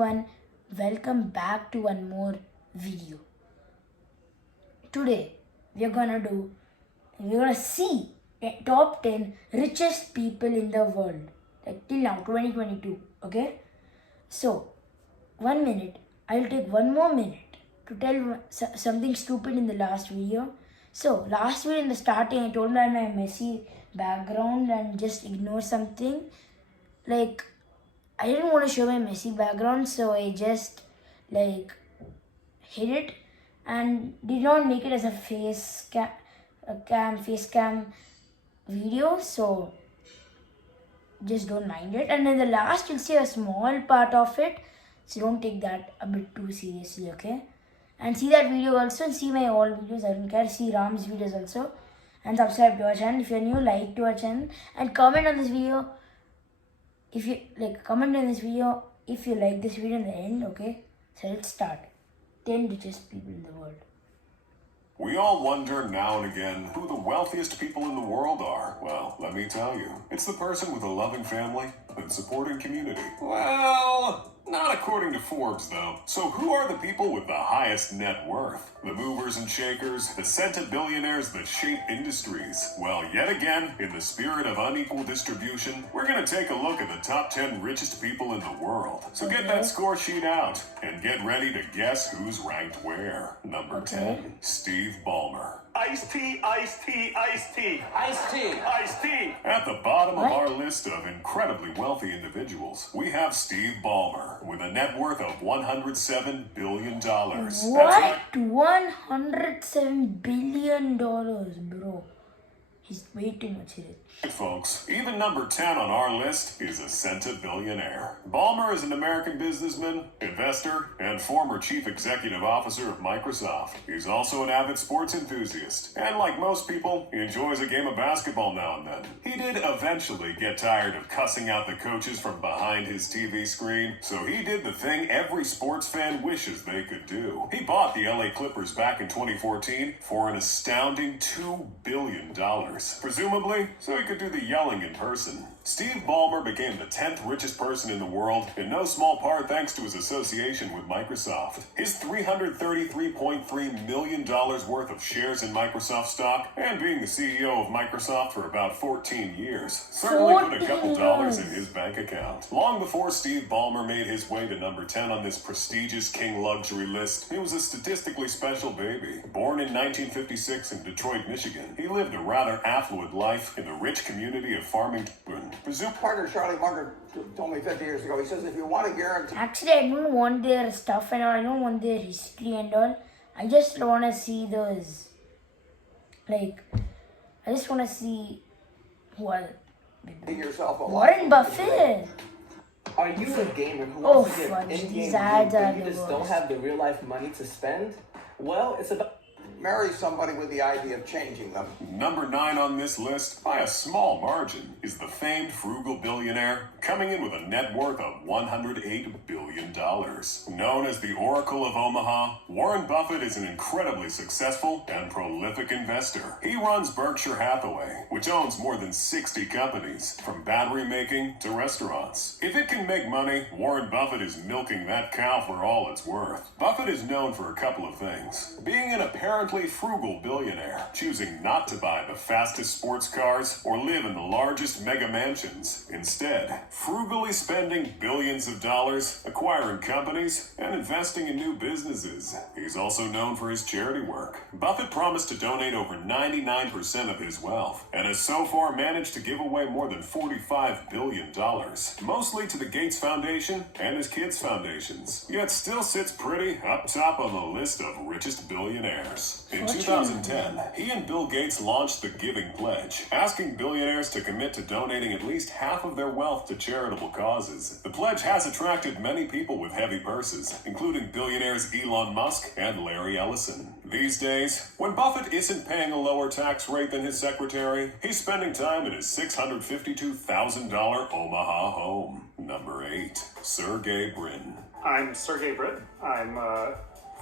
everyone, welcome back to one more video. Today we're gonna see top 10 richest people in the world, like till now 2022. Okay, so 1 minute, I'll take 1 more minute to tell something stupid in the last video. So last video in the starting I told that my messy background and just ignore something. Like I didn't want to show my messy background, so I just hid it and did not make it as a face cam video. So just don't mind it. And in the last, you'll see a small part of it, so don't take that a bit too seriously, okay? And see that video also, and see my all videos. I don't care. See Ram's videos also, and subscribe to our channel. If you're new, like to our channel and comment on this video. If you comment on this video if you like this video in the end, okay? So let's start. 10 richest people in the world. We all wonder now and again who the wealthiest people in the world are. Well, let me tell you, it's the person with a loving family and supporting community. Well, not according to Forbes, though. So who are the people with the highest net worth? The movers and shakers, the centibillionaires that shape industries. Well, yet again, in the spirit of unequal distribution, we're going to take a look at the top 10 richest people in the world. So get that score sheet out and get ready to guess who's ranked where. Number 10, Steve Ballmer. Ice-T, Ice-T, Ice-T. Ice-T. Ice-T. At the bottom of our list of incredibly wealthy individuals, we have Steve Ballmer with a net worth of $107 billion. That's What? $107 billion, bro. He's way too much rich. right, folks. Even number 10 on our list is a centibillionaire. Ballmer is an American businessman, investor, and former chief executive officer of Microsoft. He's also an avid sports enthusiast, and like most people, he enjoys a game of basketball now and then. He did eventually get tired of cussing out the coaches from behind his TV screen, so he did the thing every sports fan wishes they could do. He bought the LA Clippers back in 2014 for an astounding $2 billion. Presumably, so he could do the yelling in person. Steve Ballmer became the 10th richest person in the world, in no small part thanks to his association with Microsoft. His $333.3 million worth of shares in Microsoft stock, and being the CEO of Microsoft for about 14 years, certainly put a couple dollars in his bank account. Long before Steve Ballmer made his way to number 10 on this prestigious king luxury list, he was a statistically special baby. Born in 1956 in Detroit, Michigan, he lived a rather affluent life in the rich community of Farmington. Partner Charlie Munger told me 50 years ago, he says, if you want to guarantee... Actually, I don't want their stuff and all. I don't want their history and all. I just want to see those. I just want to see who are yourself a Warren Buffett. Are you a gamer who Oh, wants to get fudge, in-game these ads loot, are but you the just don't worst. have the real-life money to spend? Well, it's about... marry somebody with the idea of changing them. Number 9 on this list, by a small margin, is the famed frugal billionaire, coming in with a net worth of $108 billion. Known as the Oracle of Omaha, Warren Buffett is an incredibly successful and prolific investor. He runs Berkshire Hathaway, which owns more than 60 companies, from battery making to restaurants. If it can make money, Warren Buffett is milking that cow for all it's worth. Buffett is known for a couple of things: being an apparently frugal billionaire, choosing not to buy the fastest sports cars or live in the largest mega mansions. Instead, frugally spending billions of dollars, acquiring companies, and investing in new businesses. He's also known for his charity work. Buffett promised to donate over 99% of his wealth, and has so far managed to give away more than $45 billion, mostly to the Gates Foundation and his kids' foundations, yet still sits pretty up top on the list of richest billionaires. In 2010, he and Bill Gates launched the Giving Pledge, asking billionaires to commit to donating at least half of their wealth to charitable causes. The pledge has attracted many people with heavy purses, including billionaires Elon Musk and Larry Ellison. These days, when Buffett isn't paying a lower tax rate than his secretary, he's spending time in his $652,000 Omaha home. Number 8, Sergey Brin. I'm Sergey Brin. I'm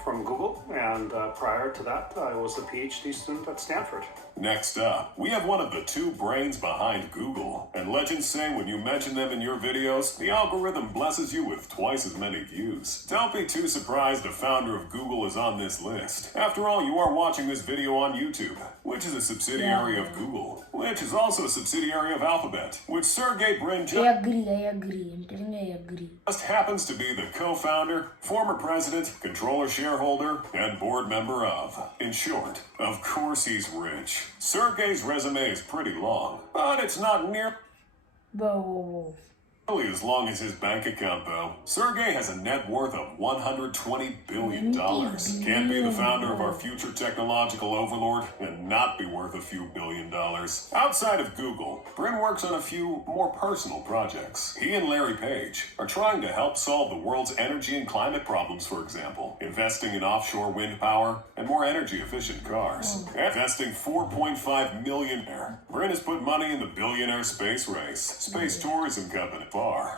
from Google, and prior to that, I was a PhD student at Stanford. Next up, we have one of the two brains behind Google. And legends say when you mention them in your videos, the algorithm blesses you with twice as many views. Don't be too surprised the founder of Google is on this list. After all, you are watching this video on YouTube, which is a subsidiary of Google, which is also a subsidiary of Alphabet, which Sergey Brin I agree. I'm telling you, I agree. just happens to be the co-founder, former president, controller shareholder, and board member of. In short, of course he's rich. Sergey's resume is pretty long, but it's not nearly Whoa. as long as his bank account, though. Sergey has a net worth of $120 billion. Can't be the founder of our future technological overlord and not be worth a few $billion. Outside of Google, Brin works on a few more personal projects. He and Larry Page are trying to help solve the world's energy and climate problems, for example, investing in offshore wind power and more energy-efficient cars. Investing $4.5 million there. Brin has put money in the billionaire space race, space tourism company.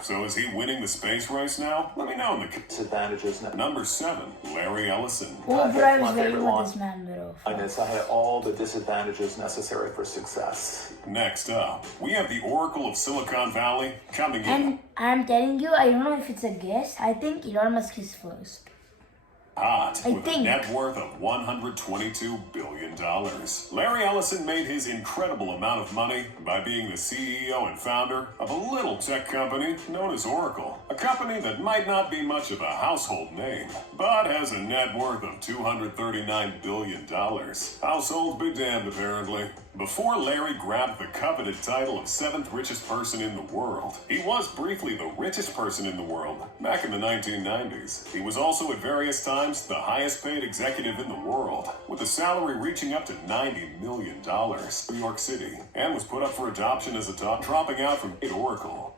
So is he winning the space race now? Let me know in the Disadvantages. Number 7, Larry Ellison. Oh, bro, I was My waiting favorite for one. this man, bro. And it's I had all the disadvantages necessary for success. Next up, we have the Oracle of Silicon Valley coming in. And I'm telling you, I don't know if it's a guess. I think Elon Musk is first. Hot I with a think. net worth of $122 billion. Larry Ellison made his incredible amount of money by being the CEO and founder of a little tech company known as Oracle, a company that might not be much of a household name, but has a net worth of $239 billion. Households be damned, apparently. Before Larry grabbed the coveted title of 7th richest person in the world, he was briefly the richest person in the world back in the 1990s. He was also at various times the highest paid executive in the world, with a salary reaching up to $90 million in New York City, and was put up for adoption as a top, dropping out from Oracle,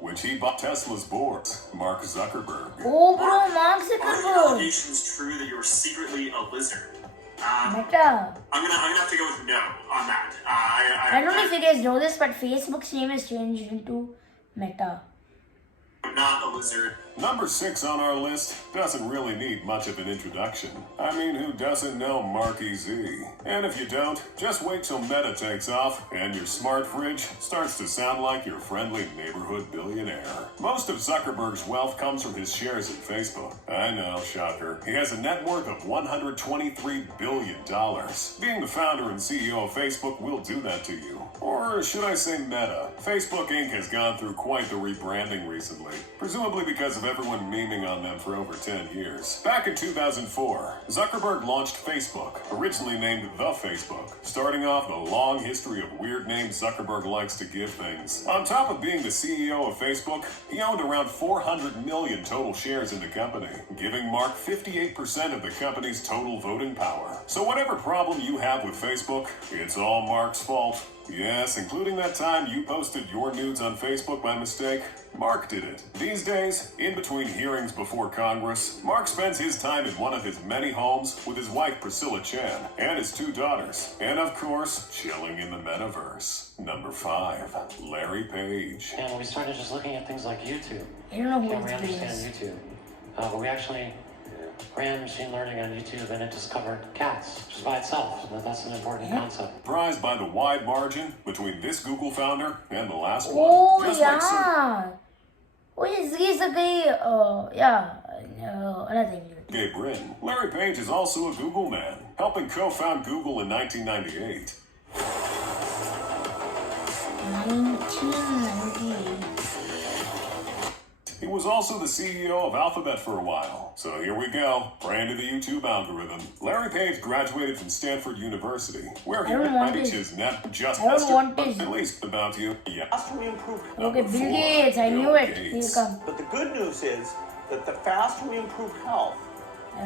which he bought Tesla's board, Mark Zuckerberg. Oh, bro, Mark Are the Zuckerberg. allegations true that you're secretly a lizard? Meta. I'm gonna have to go with no on that. I don't know if you guys know this, but Facebook's name has changed into Meta. I'm not a lizard. Number 6 on our list doesn't really need much of an introduction. I mean, who doesn't know Marky Z? And if you don't, just wait till Meta takes off and your smart fridge starts to sound like your friendly neighborhood billionaire. Most of Zuckerberg's wealth comes from his shares in Facebook. I know, shocker. He has a net worth of $123 billion. Being the founder and CEO of Facebook will do that to you. Or should I say Meta? Facebook Inc. has gone through quite the rebranding recently, presumably because of everyone memeing on them for over 10 years. Back in 2004, Zuckerberg launched Facebook, originally named The Facebook, starting off the long history of weird names Zuckerberg likes to give things. On top of being the CEO of Facebook, he owned around 400 million total shares in the company, giving Mark 58% of the company's total voting power. So whatever problem you have with Facebook, it's all Mark's fault. Yes, including that time you posted your nudes on Facebook by mistake. Mark did it. These days, in between hearings before Congress, Mark spends his time in one of his many homes with his wife Priscilla Chan and his 2 daughters. And of course, chilling in the metaverse. Number 5, Larry Page. And we started just looking at things like YouTube. I don't know who Can we it is. understand YouTube? But we actually ran machine learning on YouTube and it discovered cats just by itself. So that's an important concept. Surprised by the wide margin between this Google founder and the last Oh, one. Just like yeah. Oh, he's a guy. Another thing. Sergey Brin. Larry Page is also a Google man, helping co-found Google in 1998. 1998. He was also the CEO of Alphabet for a while. So here we go, brand of the YouTube algorithm. Larry Page graduated from Stanford University, where he I don't want managed this. his net just I don't want at this. least about you. Yeah. Faster we improve. Okay, Bill 4, Gates, I knew Bill it. Gates. He'll come. But the good news is that the faster we improve health,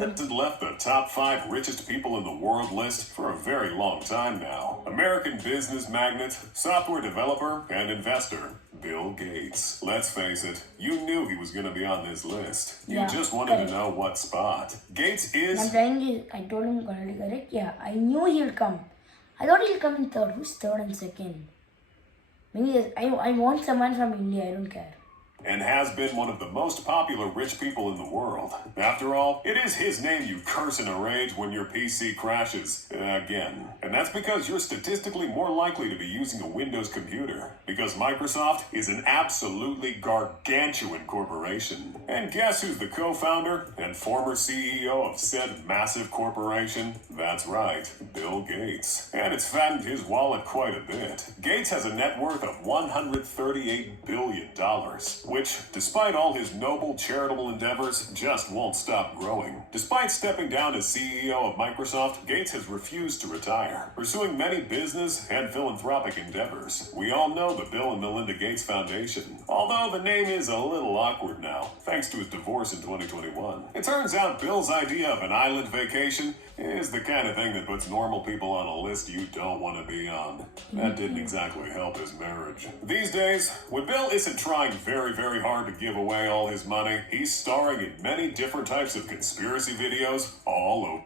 That has left the top 5 richest people in the world list for a very long time now. American business magnate, software developer, and investor, Bill Gates. Let's face it, you knew he was going to be on this list. You Yeah, just wanted correct. to know what spot. Gates I'm is... trying to. I told him correctly, correct? Yeah, I knew he'll come. I thought he'll come in third. Who's third and second? Maybe I want someone from India. I don't care. and has been one of the most popular rich people in the world. After all, it is his name you curse in a rage when your PC crashes again. And that's because you're statistically more likely to be using a Windows computer, because Microsoft is an absolutely gargantuan corporation. And guess who's the co-founder and former CEO of said massive corporation? That's right, Bill Gates. And it's fattened his wallet quite a bit. Gates has a net worth of $138 billion, which, despite all his noble charitable endeavors, just won't stop growing. Despite stepping down as CEO of Microsoft, Gates has refused to retire, pursuing many business and philanthropic endeavors. We all know the Bill and Melinda Gates Foundation, although the name is a little awkward now, thanks to his divorce in 2021. It turns out Bill's idea of an island vacation is the kind of thing that puts normal people on a list you don't want to be on. That didn't exactly help his marriage. These days, when Bill isn't trying very, very hard to give away all his money, he's starring in many different types of conspiracy videos all over.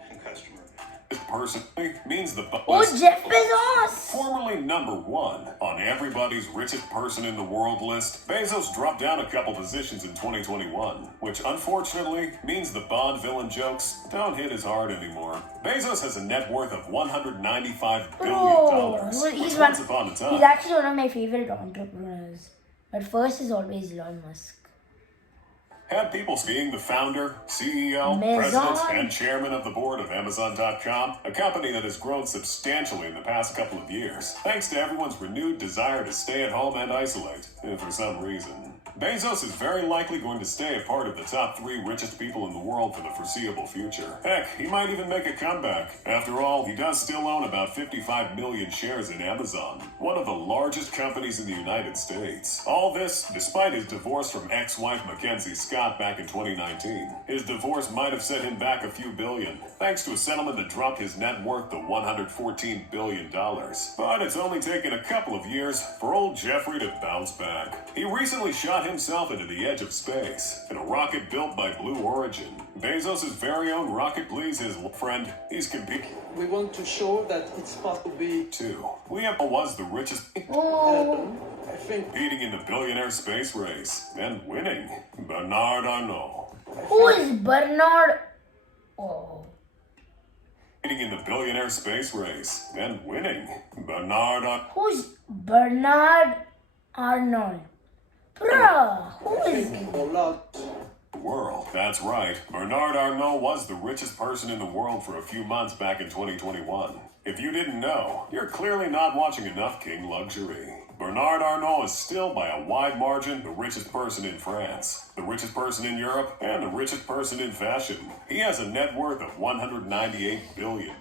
This personally means the Oh, Jeff Bezos! Formerly number one on everybody's richest person in the world list, Bezos dropped down a couple positions in 2021, which unfortunately means the Bond villain jokes don't hit as hard anymore. Bezos has a net worth of $195 billion. Well, he's once upon a time. He's actually one of my favorite entrepreneurs. But first is always Elon Musk. Had people being the founder, CEO, president, and chairman of the board of Amazon.com, a company that has grown substantially in the past couple of years, thanks to everyone's renewed desire to stay at home and isolate, for some reason. Bezos is very likely going to stay a part of the top 3 richest people in the world for the foreseeable future. Heck, he might even make a comeback. After all, he does still own about 55 million shares in Amazon, one of the largest companies in the United States. All this despite his divorce from ex-wife Mackenzie Scott back in 2019. His divorce might have set him back a few billion, thanks to a settlement that dropped his net worth to $114 billion. But it's only taken a couple of years for old Jeffrey to bounce back. He recently shot himself into the edge of space in a rocket built by Blue Origin. Bezos' very own rocket please his friend. He's competing. We want to show that it's possible to be Two. Liam was the richest I think competing in the billionaire space race and winning. Bernard Arnault. Who is Bernard? Oh. Competing in the billionaire space race and winning. Bernard Arnault. Who's Bernard Arnold? Bruh, who is he? a lot. World. That's right. Bernard Arnault was the richest person in the world for a few months back in 2021. If you didn't know, you're clearly not watching enough King Luxury. Bernard Arnault is still by a wide margin the richest person in France, the richest person in Europe, and the richest person in fashion. He has a net worth of $198 billion.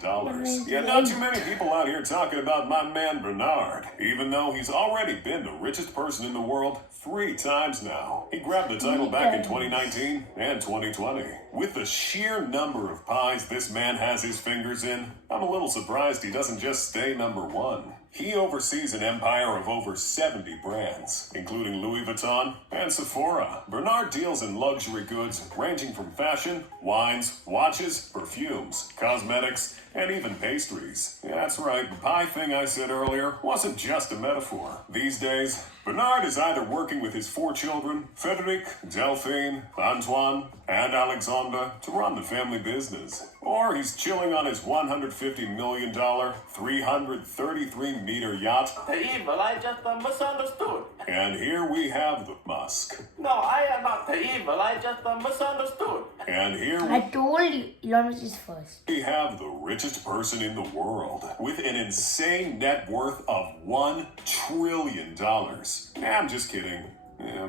Yet not too many people out here talking about my man Bernard, even though he's already been the richest person in the world 3 times now. He grabbed the title back in 2019 and 2020. With the sheer number of pies this man has his fingers in, I'm a little surprised he doesn't just stay number 1. He oversees an empire of over 70 brands, including Louis Vuitton and Sephora. Bernard deals in luxury goods ranging from fashion, wines, watches, perfumes, cosmetics, and even pastries. Yeah, that's right, the pie thing I said earlier wasn't just a metaphor. These days, Bernard is either working with his 4 children, Frederic, Delphine, Antoine, and Alexandra, to run the family business. Or he's chilling on his $150 million, 333-meter yacht. The evil, I just misunderstood. And here we have the Musk. No, I am not the evil, I just misunderstood. And here I told you, Elon Musk is first. we have the richest person in the world, with an insane net worth of $1 trillion. I'm just kidding.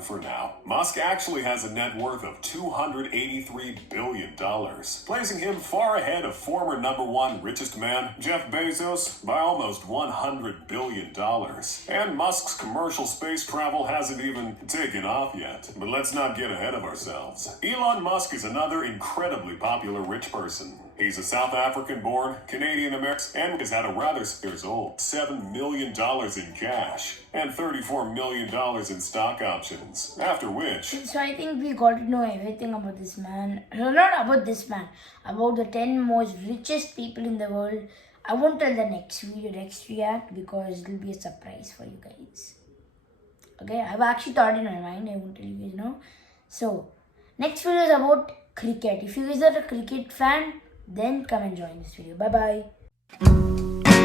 For now. Musk actually has a net worth of $283 billion, placing him far ahead of former number 1 richest man, Jeff Bezos, by almost $100 billion. And Musk's commercial space travel hasn't even taken off yet. But let's not get ahead of ourselves. Elon Musk is another incredibly popular rich person. He's a South African-born, Canadian-American, and is at a rather years old. $7 million in cash and $34 million in stock options. After which... So I think we got to know everything about this man. No, not about this man. About the 10 most richest people in the world. I won't tell the next video, next react, because it will be a surprise for you guys. Okay, I've actually thought in my mind. I won't tell you guys now. So, next video is about cricket. If you guys are a cricket fan, then come and join this video. Bye bye.